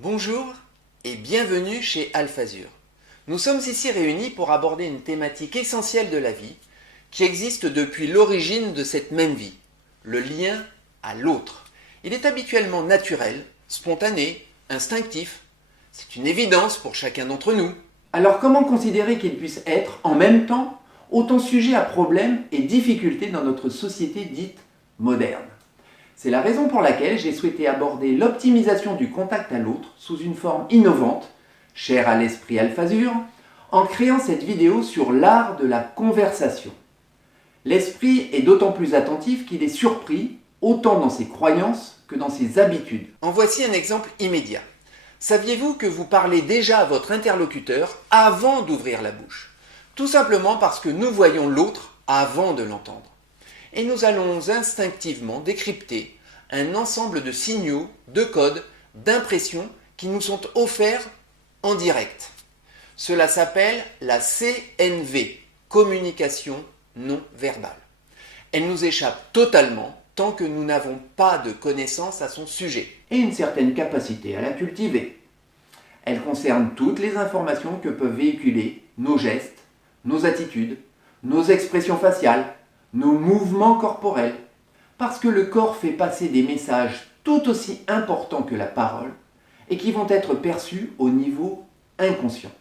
Bonjour et bienvenue chez Alphazur. Nous sommes ici réunis pour aborder une thématique essentielle de la vie qui existe depuis l'origine de cette même vie, le lien à l'autre. Il est habituellement naturel, spontané, instinctif. C'est une évidence pour chacun d'entre nous. Alors comment considérer qu'il puisse être, en même temps, autant sujet à problèmes et difficultés dans notre société dite moderne? C'est la raison pour laquelle j'ai souhaité aborder l'optimisation du contact à l'autre sous une forme innovante, chère à l'esprit Alphazur, en créant cette vidéo sur l'art de la conversation. L'esprit est d'autant plus attentif qu'il est surpris, autant dans ses croyances que dans ses habitudes. En voici un exemple immédiat. Saviez-vous que vous parlez déjà à votre interlocuteur avant d'ouvrir la bouche? Tout simplement parce que nous voyons l'autre avant de l'entendre. Et nous allons instinctivement décrypter un ensemble de signaux, de codes, d'impressions qui nous sont offerts en direct. Cela s'appelle la CNV, communication non verbale. Elle nous échappe totalement tant que nous n'avons pas de connaissance à son sujet. Et une certaine capacité à la cultiver. Elle concerne toutes les informations que peuvent véhiculer nos gestes, nos attitudes, nos expressions faciales, nos mouvements corporels, parce que le corps fait passer des messages tout aussi importants que la parole et qui vont être perçus au niveau inconscient.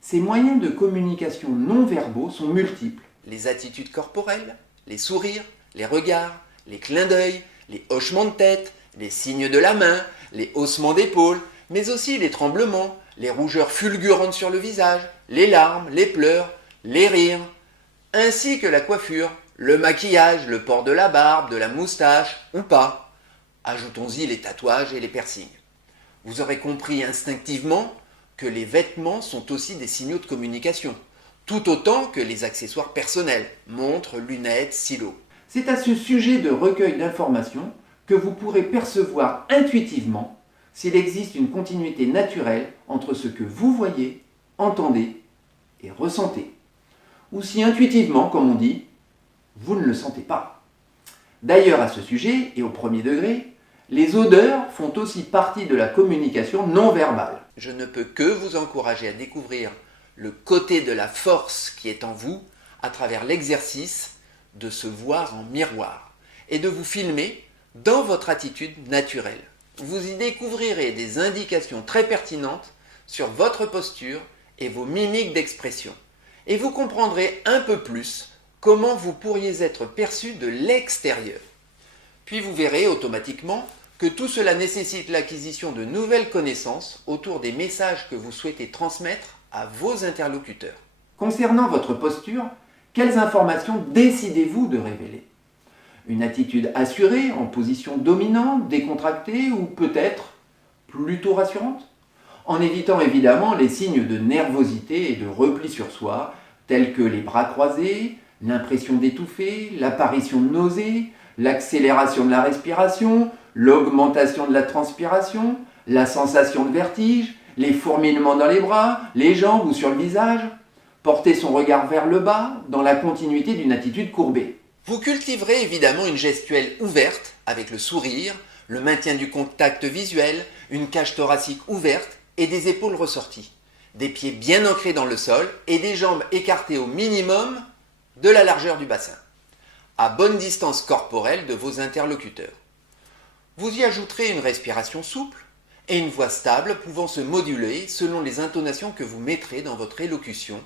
Ces moyens de communication non verbaux sont multiples. Les attitudes corporelles, les sourires, les regards, les clins d'œil, les hochements de tête, les signes de la main, les haussements d'épaules, mais aussi les tremblements, les rougeurs fulgurantes sur le visage, les larmes, les pleurs, les rires, ainsi que la coiffure, le maquillage, le port de la barbe, de la moustache ou pas. Ajoutons-y les tatouages et les piercings. Vous aurez compris instinctivement que les vêtements sont aussi des signaux de communication, tout autant que les accessoires personnels, montres, lunettes, stylos. C'est à ce sujet de recueil d'informations que vous pourrez percevoir intuitivement s'il existe une continuité naturelle entre ce que vous voyez, entendez et ressentez. Ou si intuitivement, comme on dit, vous ne le sentez pas. D'ailleurs, à ce sujet, et au premier degré, les odeurs font aussi partie de la communication non verbale. Je ne peux que vous encourager à découvrir le côté de la force qui est en vous à travers l'exercice de se voir en miroir et de vous filmer dans votre attitude naturelle. Vous y découvrirez des indications très pertinentes sur votre posture et vos mimiques d'expression. Et vous comprendrez un peu plus comment vous pourriez être perçu de l'extérieur. Puis vous verrez automatiquement que tout cela nécessite l'acquisition de nouvelles connaissances autour des messages que vous souhaitez transmettre à vos interlocuteurs. Concernant votre posture, quelles informations décidez-vous de révéler? Une attitude assurée, en position dominante, décontractée ou peut-être plutôt rassurante? En évitant évidemment les signes de nervosité et de repli sur soi, tels que les bras croisés, l'impression d'étouffer, l'apparition de nausées, l'accélération de la respiration, l'augmentation de la transpiration, la sensation de vertige, les fourmillements dans les bras, les jambes ou sur le visage. Porter son regard vers le bas, dans la continuité d'une attitude courbée. Vous cultiverez évidemment une gestuelle ouverte avec le sourire, le maintien du contact visuel, une cage thoracique ouverte et des épaules ressorties, des pieds bien ancrés dans le sol et des jambes écartées au minimum de la largeur du bassin, à bonne distance corporelle de vos interlocuteurs. Vous y ajouterez une respiration souple et une voix stable pouvant se moduler selon les intonations que vous mettrez dans votre élocution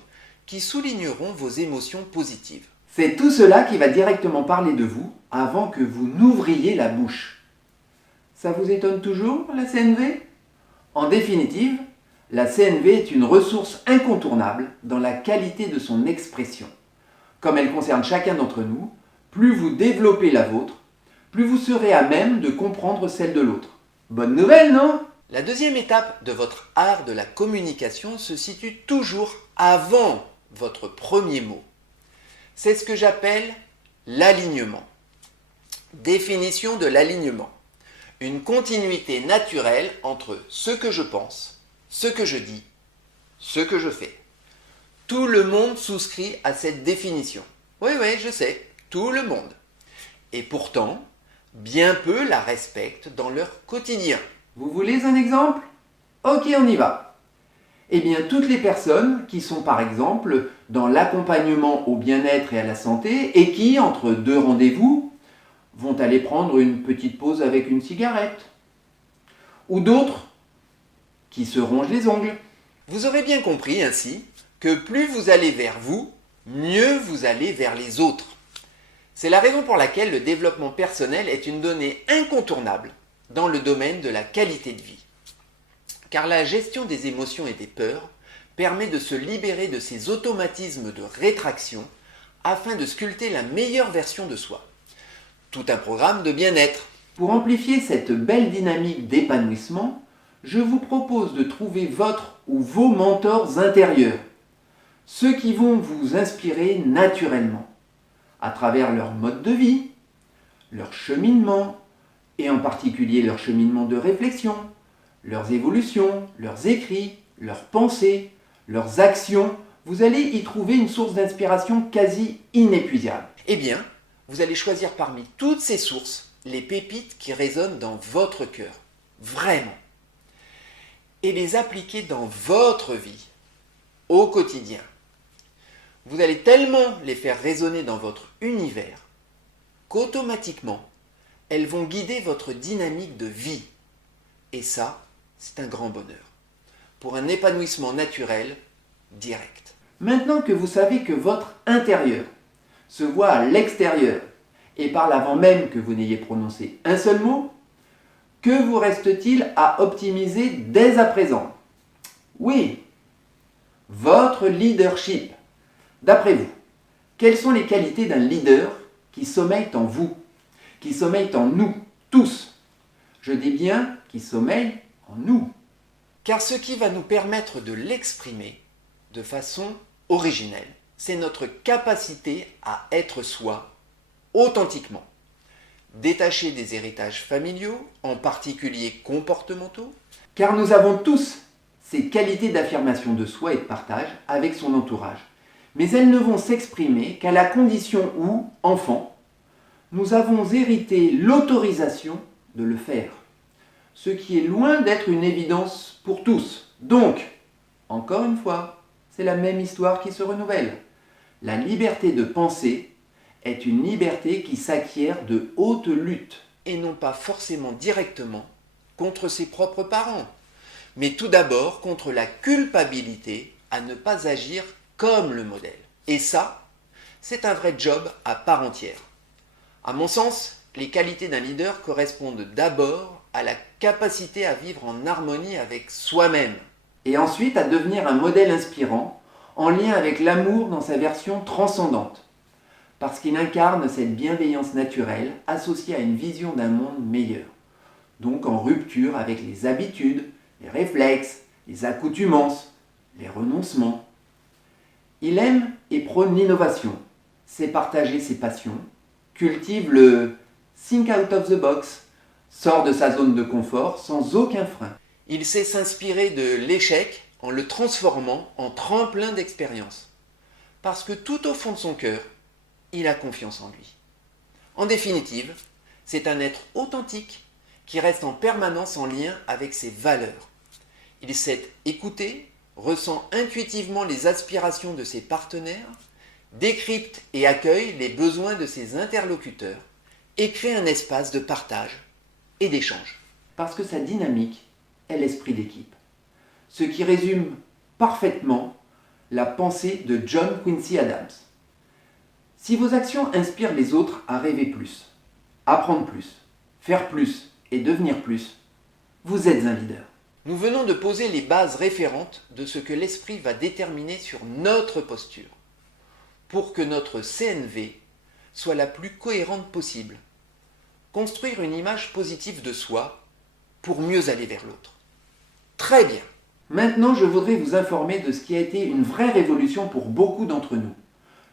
qui souligneront vos émotions positives. C'est tout cela qui va directement parler de vous avant que vous n'ouvriez la bouche. Ça vous étonne toujours, la CNV? En définitive, la CNV est une ressource incontournable dans la qualité de son expression. Comme elle concerne chacun d'entre nous, plus vous développez la vôtre, plus vous serez à même de comprendre celle de l'autre. Bonne nouvelle, non? La deuxième étape de votre art de la communication se situe toujours avant votre premier mot. C'est ce que j'appelle l'alignement. Définition de l'alignement. Une continuité naturelle entre ce que je pense, ce que je dis, ce que je fais. Tout le monde souscrit à cette définition. Oui, je sais, tout le monde. Et pourtant, bien peu la respectent dans leur quotidien. Vous voulez un exemple? Ok, on y va. Eh bien, toutes les personnes qui sont par exemple dans l'accompagnement au bien-être et à la santé et qui, entre deux rendez-vous, vont aller prendre une petite pause avec une cigarette. Ou d'autres qui se rongent les ongles. Vous aurez bien compris ainsi que plus vous allez vers vous, mieux vous allez vers les autres. C'est la raison pour laquelle le développement personnel est une donnée incontournable dans le domaine de la qualité de vie. Car la gestion des émotions et des peurs permet de se libérer de ces automatismes de rétraction afin de sculpter la meilleure version de soi. Tout un programme de bien-être. Pour amplifier cette belle dynamique d'épanouissement, je vous propose de trouver votre ou vos mentors intérieurs, ceux qui vont vous inspirer naturellement, à travers leur mode de vie, leur cheminement, et en particulier leur cheminement de réflexion, leurs évolutions, leurs écrits, leurs pensées, leurs actions. Vous allez y trouver une source d'inspiration quasi inépuisable. Eh bien, vous allez choisir parmi toutes ces sources les pépites qui résonnent dans votre cœur, vraiment, et les appliquer dans votre vie, au quotidien. Vous allez tellement les faire résonner dans votre univers qu'automatiquement, elles vont guider votre dynamique de vie. Et ça, c'est un grand bonheur, pour un épanouissement naturel direct. Maintenant que vous savez que votre intérieur se voit à l'extérieur, et parle avant même que vous n'ayez prononcé un seul mot, que vous reste-t-il à optimiser dès à présent? Oui, votre leadership. D'après vous, quelles sont les qualités d'un leader qui sommeillent en vous, qui sommeillent en nous, tous? Je dis bien qui sommeillent en nous. Car ce qui va nous permettre de l'exprimer de façon originelle, c'est notre capacité à être soi authentiquement, détaché des héritages familiaux, en particulier comportementaux. Car nous avons tous ces qualités d'affirmation de soi et de partage avec son entourage. Mais elles ne vont s'exprimer qu'à la condition où, enfant, nous avons hérité l'autorisation de le faire. Ce qui est loin d'être une évidence pour tous. Donc, encore une fois, c'est la même histoire qui se renouvelle. La liberté de penser est une liberté qui s'acquiert de haute lutte. Et non pas forcément directement contre ses propres parents, mais tout d'abord contre la culpabilité à ne pas agir comme le modèle. Et ça, c'est un vrai job à part entière. À mon sens, les qualités d'un leader correspondent d'abord à la capacité à vivre en harmonie avec soi-même. Et ensuite à devenir un modèle inspirant en lien avec l'amour dans sa version transcendante. Parce qu'il incarne cette bienveillance naturelle associée à une vision d'un monde meilleur. Donc en rupture avec les habitudes, les réflexes, les accoutumances, les renoncements. Il aime et prône l'innovation, sait partager ses passions, cultive le think out of the box, sort de sa zone de confort sans aucun frein. Il sait s'inspirer de l'échec en le transformant en tremplin d'expérience. Parce que tout au fond de son cœur, il a confiance en lui. En définitive, c'est un être authentique qui reste en permanence en lien avec ses valeurs. Il sait écouter, ressent intuitivement les aspirations de ses partenaires, décrypte et accueille les besoins de ses interlocuteurs et crée un espace de partage et d'échange. Parce que sa dynamique est l'esprit d'équipe. Ce qui résume parfaitement la pensée de John Quincy Adams. Si vos actions inspirent les autres à rêver plus, apprendre plus, faire plus et devenir plus, vous êtes un leader. Nous venons de poser les bases référentes de ce que l'esprit va déterminer sur notre posture, pour que notre CNV soit la plus cohérente possible. Construire une image positive de soi pour mieux aller vers l'autre. Très bien. Maintenant, je voudrais vous informer de ce qui a été une vraie révolution pour beaucoup d'entre nous.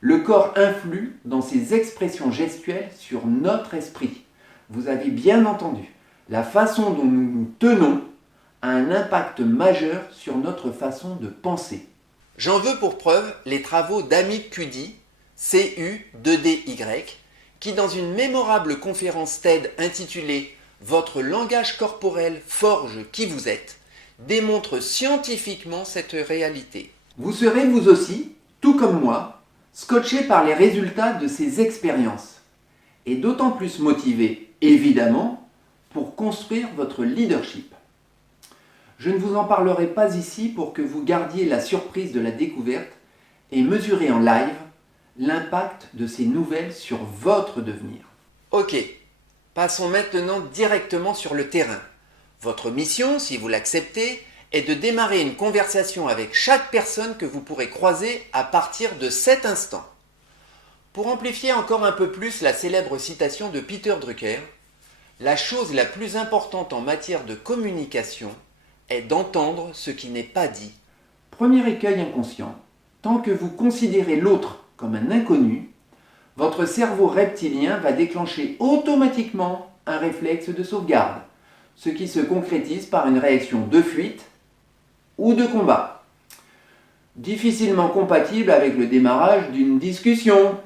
Le corps influe dans ses expressions gestuelles sur notre esprit. Vous avez bien entendu, la façon dont nous nous tenons a un impact majeur sur notre façon de penser. J'en veux pour preuve les travaux d'Amit Cudi, CU2DY, qui dans une mémorable conférence TED intitulée « Votre langage corporel forge qui vous êtes », démontrent scientifiquement cette réalité. Vous serez vous aussi, tout comme moi, scotché par les résultats de ces expériences et d'autant plus motivé, évidemment, pour construire votre leadership. Je ne vous en parlerai pas ici pour que vous gardiez la surprise de la découverte et mesurez en live l'impact de ces nouvelles sur votre devenir. Ok, passons maintenant directement sur le terrain. Votre mission, si vous l'acceptez, est de démarrer une conversation avec chaque personne que vous pourrez croiser à partir de cet instant. Pour amplifier encore un peu plus la célèbre citation de Peter Drucker, la chose la plus importante en matière de communication est d'entendre ce qui n'est pas dit. Premier écueil inconscient, tant que vous considérez l'autre comme un inconnu, votre cerveau reptilien va déclencher automatiquement un réflexe de sauvegarde, ce qui se concrétise par une réaction de fuite ou de combat. Difficilement compatible avec le démarrage d'une discussion,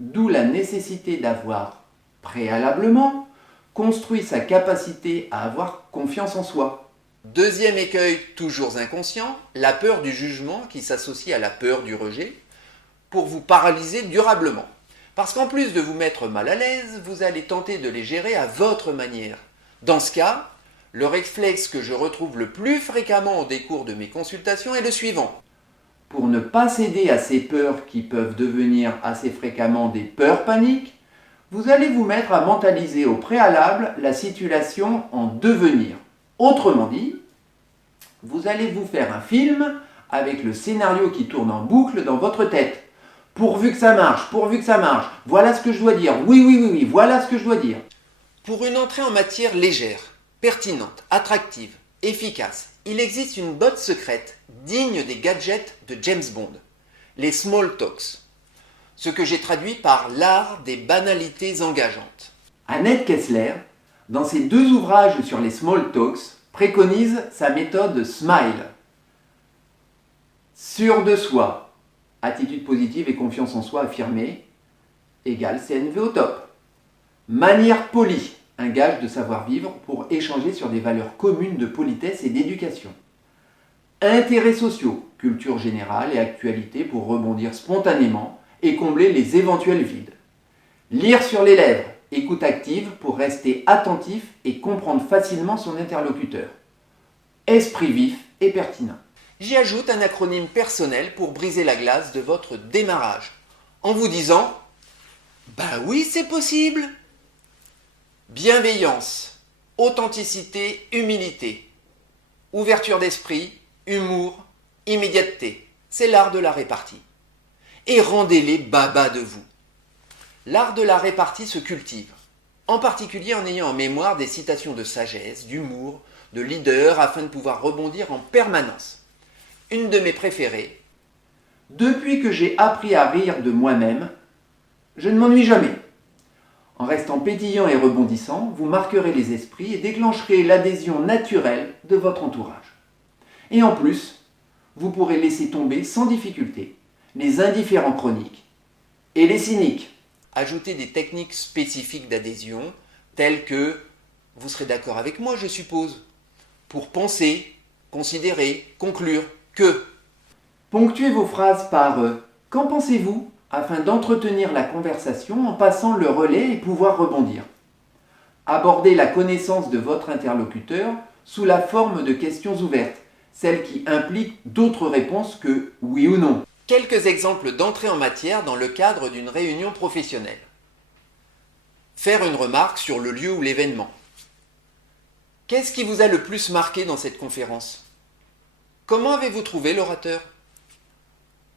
d'où la nécessité d'avoir préalablement construit sa capacité à avoir confiance en soi. Deuxième écueil toujours inconscient, la peur du jugement qui s'associe à la peur du rejet pour vous paralyser durablement. Parce qu'en plus de vous mettre mal à l'aise, vous allez tenter de les gérer à votre manière. Dans ce cas, le réflexe que je retrouve le plus fréquemment au décours de mes consultations est le suivant. Pour ne pas céder à ces peurs qui peuvent devenir assez fréquemment des peurs paniques, vous allez vous mettre à mentaliser au préalable la situation en devenir. Autrement dit, vous allez vous faire un film avec le scénario qui tourne en boucle dans votre tête. Pourvu que ça marche, voilà ce que je dois dire, oui, voilà ce que je dois dire. Pour une entrée en matière légère, pertinente, attractive, efficace, il existe une botte secrète digne des gadgets de James Bond, les small talks, ce que j'ai traduit par l'art des banalités engageantes. Annette Kessler, dans ses 2 ouvrages sur les small talks, préconise sa méthode SMILE. Sûr de soi, attitude positive et confiance en soi affirmée, égale CNV au top. Manière polie, un gage de savoir-vivre pour échanger sur des valeurs communes de politesse et d'éducation. Intérêts sociaux, culture générale et actualité pour rebondir spontanément et combler les éventuels vides. Lire sur les lèvres, écoute active pour rester attentif et comprendre facilement son interlocuteur. Esprit vif et pertinent. J'y ajoute un acronyme personnel pour briser la glace de votre démarrage, en vous disant « Bah oui, c'est possible !» Bienveillance, authenticité, humilité, ouverture d'esprit, humour, immédiateté, c'est l'art de la répartie. Et rendez-les baba de vous. L'art de la répartie se cultive, en particulier en ayant en mémoire des citations de sagesse, d'humour, de leader afin de pouvoir rebondir en permanence. Une de mes préférées. Depuis que j'ai appris à rire de moi-même, je ne m'ennuie jamais. En restant pétillant et rebondissant, vous marquerez les esprits et déclencherez l'adhésion naturelle de votre entourage. Et en plus, vous pourrez laisser tomber sans difficulté les indifférents chroniques et les cyniques. Ajoutez des techniques spécifiques d'adhésion, telles que, vous serez d'accord avec moi je suppose, pour penser, considérer, conclure, que. Ponctuez vos phrases par « Qu'en pensez-vous ?» afin d'entretenir la conversation en passant le relais et pouvoir rebondir. Abordez la connaissance de votre interlocuteur sous la forme de questions ouvertes, celles qui impliquent d'autres réponses que oui ou non. Quelques exemples d'entrée en matière dans le cadre d'une réunion professionnelle. Faire une remarque sur le lieu ou l'événement. Qu'est-ce qui vous a le plus marqué dans cette conférence ? Comment avez-vous trouvé l'orateur ?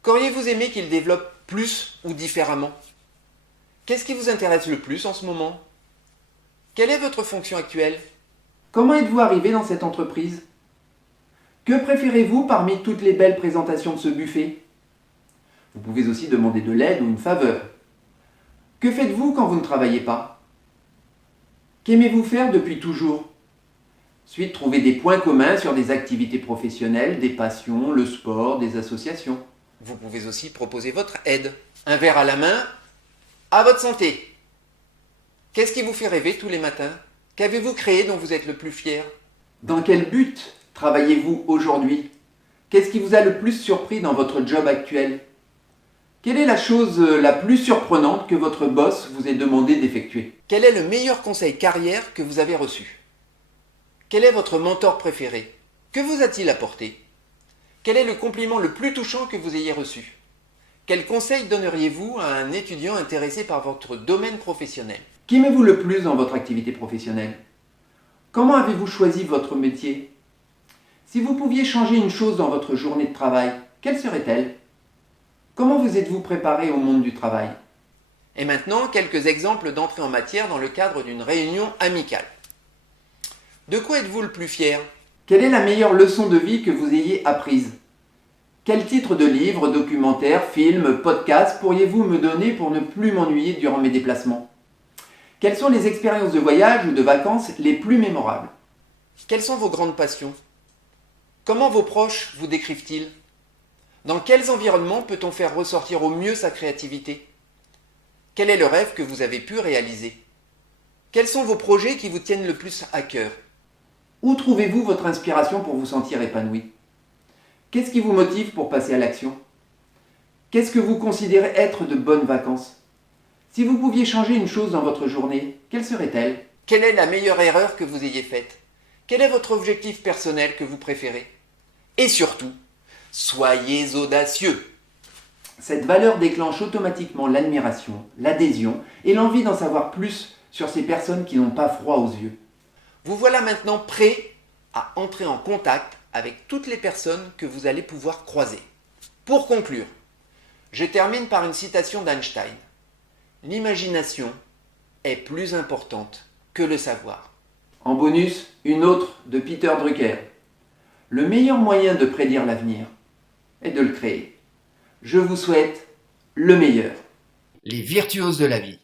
Qu'auriez-vous aimé qu'il développe plus ou différemment ? Qu'est-ce qui vous intéresse le plus en ce moment ? Quelle est votre fonction actuelle ? Comment êtes-vous arrivé dans cette entreprise ? Que préférez-vous parmi toutes les belles présentations de ce buffet ? Vous pouvez aussi demander de l'aide ou une faveur. Que faites-vous quand vous ne travaillez pas ? Qu'aimez-vous faire depuis toujours ? Ensuite, trouvez des points communs sur des activités professionnelles, des passions, le sport, des associations. Vous pouvez aussi proposer votre aide. Un verre à la main, à votre santé. Qu'est-ce qui vous fait rêver tous les matins ? Qu'avez-vous créé dont vous êtes le plus fier ? Dans quel but travaillez-vous aujourd'hui? Qu'est-ce qui vous a le plus surpris dans votre job actuel? Quelle est la chose la plus surprenante que votre boss vous ait demandé d'effectuer? Quel est le meilleur conseil carrière que vous avez reçu? Quel est votre mentor préféré? Que vous a-t-il apporté? Quel est le compliment le plus touchant que vous ayez reçu? Quel conseil donneriez-vous à un étudiant intéressé par votre domaine professionnel? Qu'aimez-vous le plus dans votre activité professionnelle? Comment avez-vous choisi votre métier? Si vous pouviez changer une chose dans votre journée de travail, quelle serait-elle? Comment vous êtes-vous préparé au monde du travail? Et maintenant, quelques exemples d'entrée en matière dans le cadre d'une réunion amicale. De quoi êtes-vous le plus fier? Quelle est la meilleure leçon de vie que vous ayez apprise? Quel titre de livre, documentaire, film, podcast pourriez-vous me donner pour ne plus m'ennuyer durant mes déplacements? Quelles sont les expériences de voyage ou de vacances les plus mémorables? Quelles sont vos grandes passions? Comment vos proches vous décrivent-ils? Dans quels environnements peut-on faire ressortir au mieux sa créativité? Quel est le rêve que vous avez pu réaliser? Quels sont vos projets qui vous tiennent le plus à cœur? Où trouvez-vous votre inspiration pour vous sentir épanoui? Qu'est-ce qui vous motive pour passer à l'action? Qu'est-ce que vous considérez être de bonnes vacances? Si vous pouviez changer une chose dans votre journée, quelle serait-elle? Quelle est la meilleure erreur que vous ayez faite? Quel est votre objectif personnel que vous préférez? Et surtout, soyez audacieux. Cette valeur déclenche automatiquement l'admiration, l'adhésion et l'envie d'en savoir plus sur ces personnes qui n'ont pas froid aux yeux. Vous voilà maintenant prêt à entrer en contact avec toutes les personnes que vous allez pouvoir croiser. Pour conclure, je termine par une citation d'Einstein. L'imagination est plus importante que le savoir. En bonus, une autre de Peter Drucker. Le meilleur moyen de prédire l'avenir est de le créer. Je vous souhaite le meilleur. Les virtuoses de la vie.